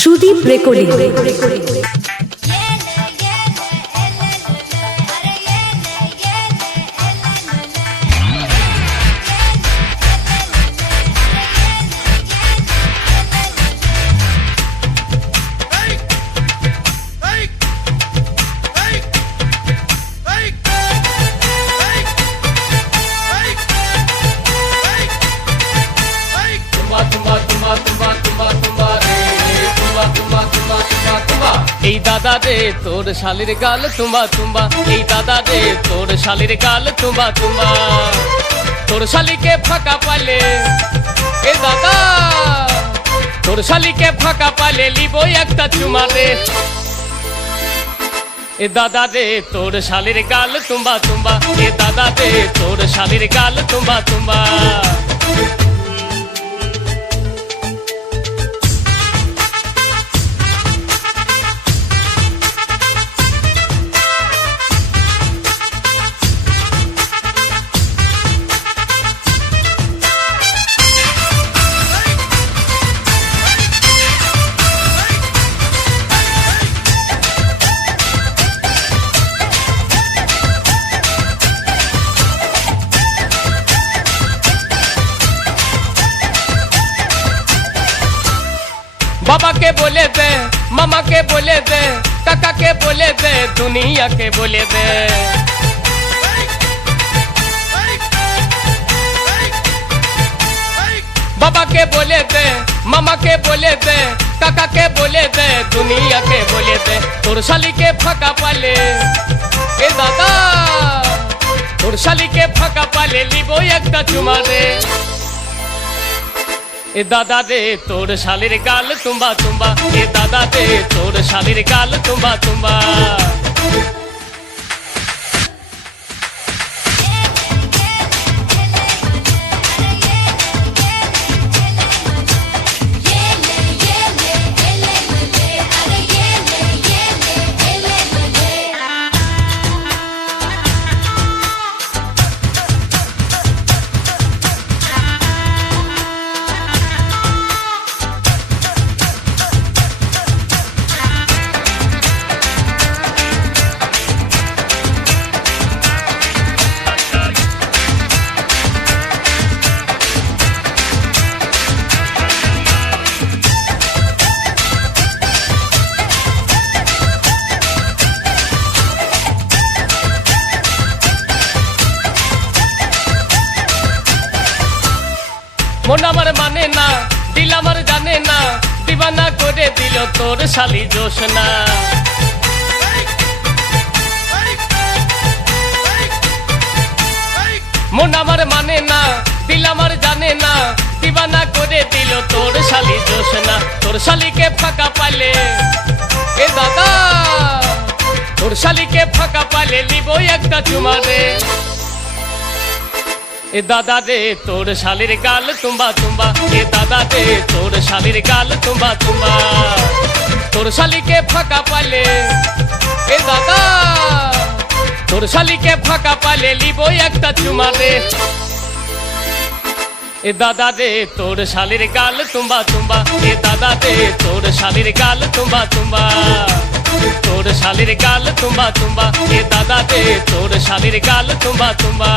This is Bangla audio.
সুদীপ রেকর্ডিং। এই দাদা রে তোর শালির গাল তুম্বা তুম্বা, এই দাদা রে তোর শালির গাল তুম্বা তুম্বা। তোর শালিকে ফাঁকা পালে এ দাদা, তোর শালিকে ফাঁকা পালে লিব একটা চুমা রে। এ দাদা রে তোর শালির গাল তুম্বা তুম্বা, এ দাদা রে তোর শালির গাল তুম্বা তুম্বা। बाबा के बोले दे, मामा के बोले दे, काका के बोले दे, दुनिया के बोले दे। बाबा के बोले दे, मामा के बोले दे, काका के बोले दे, दुनिया के बोले दे। तोर शाली के फाका पाले ए दादा, तोर शाली के फाका पाले लिबो एकटा चुमा रे। এ দাদা রে তোর শালির গাল তুম্বা তুম্বা, এ দাদা রে তোর শালির গাল তুম্বা তুম্বা। মন আমার মানে না, দিল আমার জানে না, দিবানা করে দিল তোর শালি জোসনা। মন আমার মানে না, দিল আমার জানে না, দিবানা করে দিল তোর শালি জোসনা। তোর শালিকে ফাঁকা পালে এ দাদা, তোর শালিকে ফাঁকা পালে লিব একটা চুমা রে। এ দাদা রে তোর শালির গাল তুম্বা তুম্বা, এ দাদা রে তোর শালির গাল তুম্বা তুম্বা। তোর শালিকে ফাঁকা পালে এ দাদা, তোর শালিকে ফাঁকা পালে লিব একটা চুমা রে। এ দাদা রে তোর শালির গাল তুম্বা তুম্বা, এ দাদা রে তোর শালির গাল তুম্বা তুম্বা। তোর শালির গাল তুম্বা তুম্বা, এ দাদা রে তোর শালির গাল তুম্বা তুম্বা।